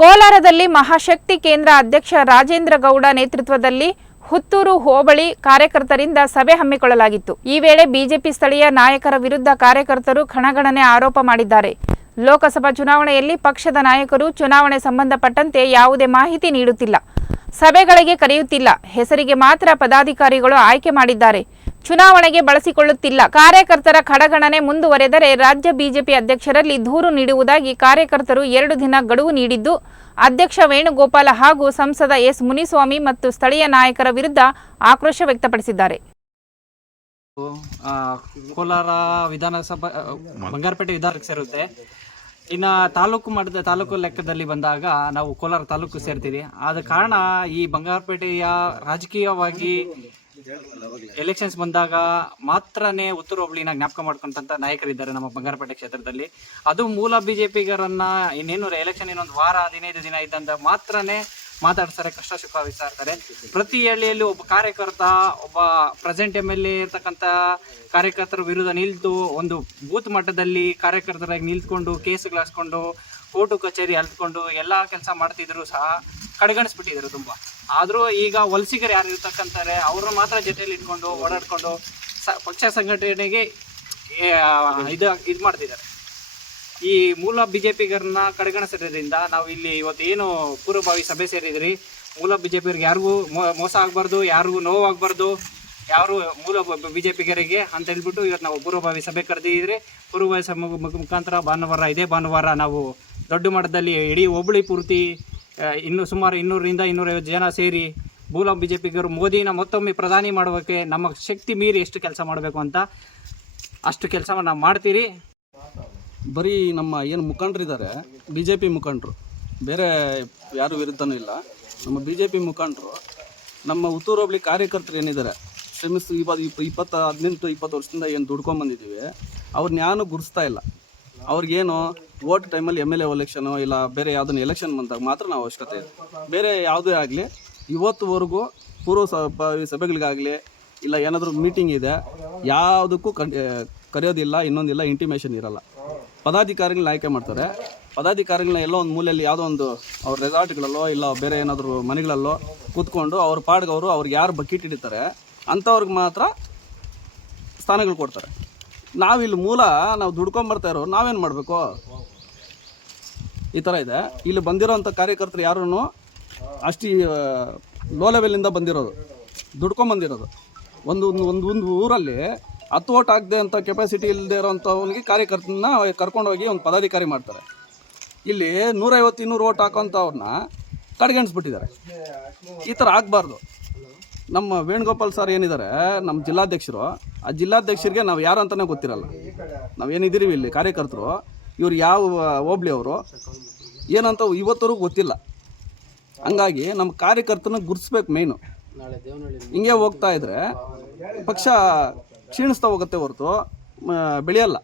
ಕೋಲಾರದಲ್ಲಿ ಮಹಾಶಕ್ತಿ ಕೇಂದ್ರ ಅಧ್ಯಕ್ಷ ರಾಜೇಂದ್ರ ಗೌಡ ನೇತೃತ್ವದಲ್ಲಿ ಹುತ್ತೂರು ಹೋಬಳಿ ಕಾರ್ಯಕರ್ತರಿಂದ ಸಭೆ ಹಮ್ಮಿಕೊಳ್ಳಲಾಗಿತ್ತು. ಈ ವೇಳೆ ಬಿಜೆಪಿ ಸ್ಥಳೀಯ ನಾಯಕರ ವಿರುದ್ಧ ಕಾರ್ಯಕರ್ತರು ಕಣಗಣನೆ ಆರೋಪ ಮಾಡಿದ್ದಾರೆ. ಲೋಕಸಭಾ ಚುನಾವಣೆಯಲ್ಲಿ ಪಕ್ಷದ ನಾಯಕರು ಚುನಾವಣೆ ಸಂಬಂಧಪಟ್ಟಂತೆ ಯಾವುದೇ ಮಾಹಿತಿ ನೀಡುತ್ತಿಲ್ಲ. ಸಭೆಗಳಿಗೆ ಕರೆಯುತ್ತಿಲ್ಲ. ಹೆಸರಿಗೆ ಮಾತ್ರ ಪದಾಧಿಕಾರಿಗಳು ಆಯ್ಕೆ ಮಾಡಿದ್ದಾರೆ. ಚುನಾವಣೆಗೆ ಬಳಸಿಕೊಳ್ಳುತ್ತಿಲ್ಲ. ಕಾರ್ಯಕರ್ತರ ಕಡಗಣನೆ ಮುಂದುವರೆದರೆ ರಾಜ್ಯ ಬಿಜೆಪಿ ಅಧ್ಯಕ್ಷರಲ್ಲಿ ದೂರು ನೀಡುವುದಾಗಿ ಕಾರ್ಯಕರ್ತರು ಎರಡು ದಿನ ಗಡುವು ನೀಡಿದ್ದು, ಅಧ್ಯಕ್ಷ ವೇಣುಗೋಪಾಲ ಹಾಗೂ ಸಂಸದ ಎಸ್ ಮುನಿಸ್ವಾಮಿ ಮತ್ತು ಸ್ಥಳೀಯ ನಾಯಕರ ವಿರುದ್ಧ ಆಕ್ರೋಶ ವ್ಯಕ್ತಪಡಿಸಿದ್ದಾರೆ. ಕೋಲಾರ ವಿಧಾನಸಭಾ, ಬಂಗಾರಪೇಟೆ ವಿಧಾನಕ್ಕೆ ಸೇರುತ್ತೆ ಇನ್ನು ತಾಲೂಕು ಮಟ್ಟದ, ತಾಲೂಕು ಲೆಕ್ಕದಲ್ಲಿ ಬಂದಾಗ ನಾವು ಕೋಲಾರ ತಾಲೂಕು ಸೇರ್ತೀವಿ. ಆದ ಕಾರಣ ಈ ಬಂಗಾರಪೇಟೆಯ ರಾಜಕೀಯವಾಗಿ ಎಲೆಕ್ಷನ್ಸ್ ಬಂದಾಗ ಮಾತ್ರನೇ ಉತ್ತರ ಹೋಬಳಿನ ಜ್ಞಾಪಕ ಮಾಡ್ಕೊಂಡಂತ ನಾಯಕರಿದ್ದಾರೆ ನಮ್ಮ ಬಂಗಾರಪೇಟೆ ಕ್ಷೇತ್ರದಲ್ಲಿ. ಅದು ಮೂಲ ಬಿಜೆಪಿಗರನ್ನ ಇನ್ನೇನು ಎಲೆಕ್ಷನ್ ಇನ್ನೊಂದು ವಾರ, ಹದಿನೈದು ದಿನ ಇದ್ದಂತ ಮಾತ್ರನೇ ಮಾತಾಡ್ತಾರೆ ಕಷ್ಟ ಸುಖ ವಿಚಾರ್ತಾರೆ ಪ್ರತಿ ಹಳ್ಳಿಯಲ್ಲಿ ಒಬ್ಬ ಕಾರ್ಯಕರ್ತ, ಒಬ್ಬ ಪ್ರೆಸೆಂಟ್ ಎಂ ಎಲ್ ಎ ಇರ್ತಕ್ಕಂಥ ಕಾರ್ಯಕರ್ತರ ವಿರುದ್ಧ ನಿಲ್ತು ಒಂದು ಬೂತ್ ಮಟ್ಟದಲ್ಲಿ ಕಾರ್ಯಕರ್ತರಾಗಿ ನಿಲ್ತ್ಕೊಂಡು ಕೇಸುಗಳಾಸ್ಕೊಂಡು ಕೋರ್ಟು ಕಚೇರಿ ಅಲ್ತ್ಕೊಂಡು ಎಲ್ಲ ಕೆಲಸ ಮಾಡ್ತಿದ್ರು ಸಹ ಕಡೆಗಣಿಸ್ಬಿಟ್ಟಿದ್ರು ತುಂಬ. ಆದರೂ ಈಗ ವಲಸಿಗರು ಯಾರು ಇರ್ತಕ್ಕಂತಾರೆ ಅವ್ರನ್ನ ಮಾತ್ರ ಜೊತೆಯಲ್ಲಿ ಇಟ್ಕೊಂಡು ಓಡಾಡ್ಕೊಂಡು ಸ ಪಕ್ಷ ಸಂಘಟನೆಗೆ ಇದು ಇದು ಮಾಡ್ತಿದ್ದಾರೆ. ಈ ಮೂಲ ಬಿಜೆಪಿಗರನ್ನ ಕಡೆಗಣಿಸಿದ್ರಿಂದ ನಾವು ಇಲ್ಲಿ ಇವತ್ತು ಏನು ಪೂರ್ವಭಾವಿ ಸಭೆ ಸೇರಿದ್ರಿ, ಮೂಲ ಬಿಜೆಪಿಯವ್ರಿಗೆ ಯಾರಿಗೂ ಮೋಸ ಆಗಬಾರ್ದು, ಯಾರಿಗೂ ನೋವಾಗಬಾರ್ದು, ಯಾರು ಮೂಲ ಬಿಜೆಪಿಗರಿಗೆ ಅಂತ ಹೇಳ್ಬಿಟ್ಟು ಇವತ್ತು ನಾವು ಪೂರ್ವಭಾವಿ ಸಭೆ ಕರೆದಿದ್ರಿ. ಪೂರ್ವಭಾವಿ ಸಭೆ ಮುಖ- ಮುಖ- ಮುಖಾಂತರ ಭಾನುವಾರ, ಇದೇ ಭಾನುವಾರ ನಾವು ದೊಡ್ಡ ಮಟ್ಟದಲ್ಲಿ ಇಡೀ ಹೋಬಳಿ ಪೂರ್ತಿ ಇನ್ನು ಸುಮಾರು ಇನ್ನೂರರಿಂದ ಇನ್ನೂರೈವತ್ತು ಜನ ಸೇರಿ ಮೂಲ ಬಿಜೆಪಿಗರು ಮೋದಿನ ಮತ್ತೊಮ್ಮೆ ಪ್ರಧಾನಿ ಮಾಡೋಕ್ಕೆ ನಮ್ಮ ಶಕ್ತಿ ಮೀರಿ ಎಷ್ಟು ಕೆಲಸ ಮಾಡಬೇಕು ಅಂತ ಅಷ್ಟು ಕೆಲಸವನ್ನು ಮಾಡ್ತೀರಿ. ಬರೀ ನಮ್ಮ ಏನು ಮುಖಂಡರಿದ್ದಾರೆ ಬಿ ಜೆ ಪಿ ಮುಖಂಡರು. ಬೇರೆ ಯಾರು ವಿರುದ್ಧನೂ ಇಲ್ಲ. ನಮ್ಮ ಬಿ ಜೆ ಪಿ ಮುಖಂಡರು, ನಮ್ಮ ಉತ್ತೂರು ಹೋಬಳಿ ಕಾರ್ಯಕರ್ತರು ಏನಿದ್ದಾರೆ ಶ್ರಮಿಸ್ ಇಪ್ಪತ್ತು ಇಪ್ಪ ಇಪ್ಪತ್ತು ಹದಿನೆಂಟು, ಇಪ್ಪತ್ತು ವರ್ಷದಿಂದ ಏನು ದುಡ್ಕೊಂಬಂದಿದ್ದೀವಿ ಅವ್ರನ್ನ ಯಾರು ಗುರುಸ್ತಾ ಇಲ್ಲ. ಅವ್ರಿಗೇನು ವೋಟ್ ಟೈಮಲ್ಲಿ ಎಂ ಎಲ್ ಎ ಎಲೆಕ್ಷನು ಇಲ್ಲ ಬೇರೆ ಯಾವುದನ್ನು ಎಲೆಕ್ಷನ್ ಬಂದಾಗ ಮಾತ್ರ ನಾವು ಅವಶ್ಯಕತೆ ಇದೆ. ಬೇರೆ ಯಾವುದೇ ಆಗಲಿ, ಇವತ್ತುವರೆಗೂ ಪೂರ್ವ ಸಭ ಸಭೆಗಳಿಗಾಗಲಿ ಇಲ್ಲ ಏನಾದರೂ ಮೀಟಿಂಗ್ ಇದೆ, ಯಾವುದಕ್ಕೂ ಕರೆಯೋದಿಲ್ಲ, ಇನ್ನೊಂದಿಲ್ಲ ಇಂಟಿಮೇಷನ್ ಇರಲ್ಲ. ಪದಾಧಿಕಾರಿಗಳನ್ನ ಆಯ್ಕೆ ಮಾಡ್ತಾರೆ. ಪದಾಧಿಕಾರಿಗಳನ್ನ ಎಲ್ಲೋ ಒಂದು ಮೂಲೆಯಲ್ಲಿ ಯಾವುದೋ ಒಂದು ಅವ್ರ ರೆಸಾರ್ಟ್ಗಳಲ್ಲೋ ಇಲ್ಲ ಬೇರೆ ಏನಾದರೂ ಮನೆಗಳಲ್ಲೋ ಕೂತ್ಕೊಂಡು ಅವ್ರ ಪಾಡ್ಗವರು ಅವ್ರಿಗೆ ಯಾರು ಬಕೀಟ್ ಹಿಡಿತಾರೆ ಅಂಥವ್ರಿಗೆ ಮಾತ್ರ ಸ್ಥಾನಗಳು ಕೊಡ್ತಾರೆ. ನಾವಿಲ್ಲಿ ಮೂಲ ನಾವು ದುಡ್ಕೊಂಬರ್ತಾ ಇರೋ ನಾವೇನು ಮಾಡಬೇಕು? ಈ ಥರ ಇದೆ. ಇಲ್ಲಿ ಬಂದಿರೋಂಥ ಕಾರ್ಯಕರ್ತರು ಯಾರೂ ಅಷ್ಟು ಲೋ ಲೆವೆಲಿಂದ ಬಂದಿರೋದು. ದುಡ್ಕೊಂಬಂದಿರೋದು ಒಂದು ಒಂದು ಒಂದು ಒಂದು ಊರಲ್ಲಿ ಹತ್ತು ಓಟ್ ಆಗದೆ ಅಂತ ಕೆಪಾಸಿಟಿ ಇಲ್ಲದೆ ಇರೋಂಥವನಿಗೆ ಕಾರ್ಯಕರ್ತನ ಕರ್ಕೊಂಡೋಗಿ ಒಂದು ಪದಾಧಿಕಾರಿ ಮಾಡ್ತಾರೆ. ಇಲ್ಲಿ ನೂರೈವತ್ತು, ಇನ್ನೂರು ಓಟ್ ಹಾಕೋಂಥವ್ರನ್ನ ಕಡೆಗಣಿಸ್ಬಿಟ್ಟಿದ್ದಾರೆ. ಈ ಥರ ಆಗಬಾರ್ದು. ನಮ್ಮ ವೇಣುಗೋಪಾಲ್ ಸರ್ ಏನಿದ್ದಾರೆ, ನಮ್ಮ ಜಿಲ್ಲಾಧ್ಯಕ್ಷರು, ಆ ಜಿಲ್ಲಾಧ್ಯಕ್ಷರಿಗೆ ನಾವು ಯಾರು ಅಂತಲೇ ಗೊತ್ತಿರಲ್ಲ. ನಾವು ಏನಿದ್ದೀರಿ ಇಲ್ಲಿ ಕಾರ್ಯಕರ್ತರು, ಇವ್ರು ಯಾವ ಹೋಬ್ಳಿ ಅವರು ಏನಂತ ಇವತ್ತವರೆಗೂ ಗೊತ್ತಿಲ್ಲ. ಹಂಗಾಗಿ ನಮ್ಮ ಕಾರ್ಯಕರ್ತನ ಗುರ್ಸ್ಬೇಕು ಮೇಯ್ನು ಹಿಂಗೆ ಹೋಗ್ತಾ ಇದ್ರೆ ಪಕ್ಷ ಕ್ಷೀಣಿಸ್ತಾ ಹೋಗುತ್ತೆ ಹೊರತು ಬೆಳೆಯಲ್ಲ.